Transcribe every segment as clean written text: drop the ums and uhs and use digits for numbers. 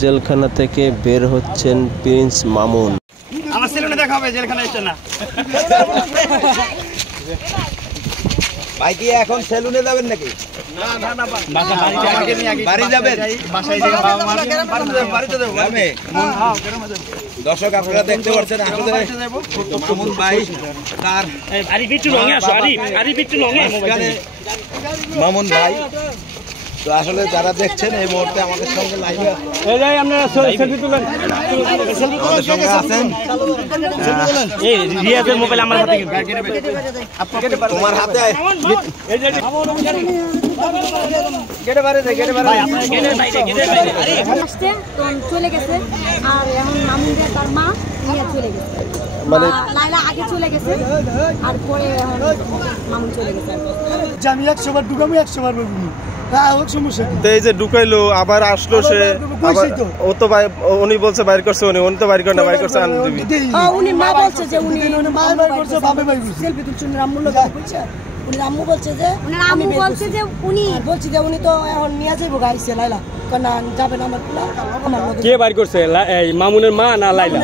জেলখানা থেকে বের হচ্ছেন প্রিন্স মামুন। আমার সেলুনে দেখা হবে, জেলখানায় এসে না। ভাই কি এখন সেলুনে যাবেন নাকি? না না না, বাড়ি যাবেন? বাসায় যাবেন? বাড়িতে যাবো। দর্শক আপনারা দেখতে পাচ্ছেন আসলে মামুন ভাই তার মামুন ভাই তো আসলে যারা দেখছেন এই মুহূর্তে আমাদের সঙ্গে লাইভে আমাদের সঙ্গে আছেন রিয়াজের মোবাইল আমার হাতে, তোমার হাতে আসছে তো চলে গেছে, আর এখন মামুনদের তার মা নিয়ে চলে গেছে, মানে লাইলা আগে চলে গেছে আর পরে এখন মামুন চলে গেছে। আমি 100 বার ঢুকাবো 100 বার বলবো, সমস্যা কি? এই যে ঢুকাইলো আবার আসলো সে, আবার ও তো উনি বলছে বাইর করছে, উনি তো বাইর করে না, বাইর করছে আন দিবি। উনি মা বলছে যে উনি মা বাইর করছে, বাবা বাইর করছে, সেলফি তুলছেন রাম্মু লোক বলছে, উনি রাম্মু বলছে যে উনি বলছে যে উনি তো এখন নিয়ে যাইবো গাইছে লাইলা কারণ যাবে না আমার লোক। কে বাইর করছে? এই মামুনের মা না লাইলা?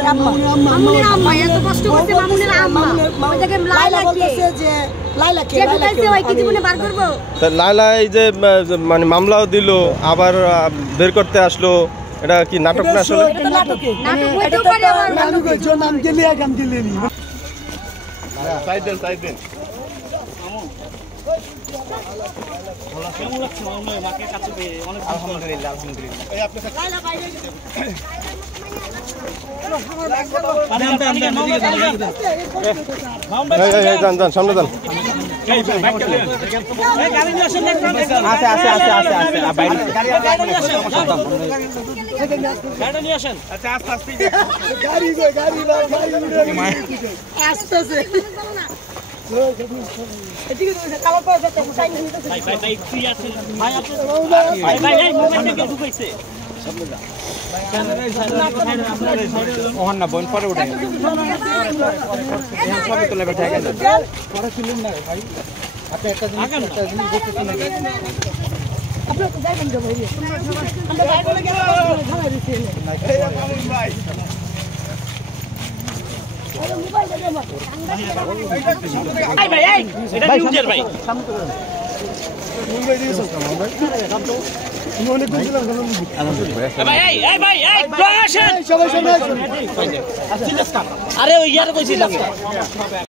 মামুনের আম্মা এত কষ্ট করতে, মামুনের আম্মা ওই জায়গা লাইলা বলছে যে লাইলা কে লাইলা ওই কি জীবনে বার করব। লাইলা এই যে মানে মামলাও দিল আবার বের করতে আসলো, এটা কি নাটক না? আসলে নাটক হইতেও পারে, আমার নাটক হইছে, নাম গেলে গান গেলে নি সাইড দেন সাইড দেন। আলহামদুলিল্লাহ আলহামদুলিল্লাহ। যান যান সামনে যান। বোন পরে উঠে সবই তোলে বেঠে গেল। আরে ওই ইয়ার কইছিলাম।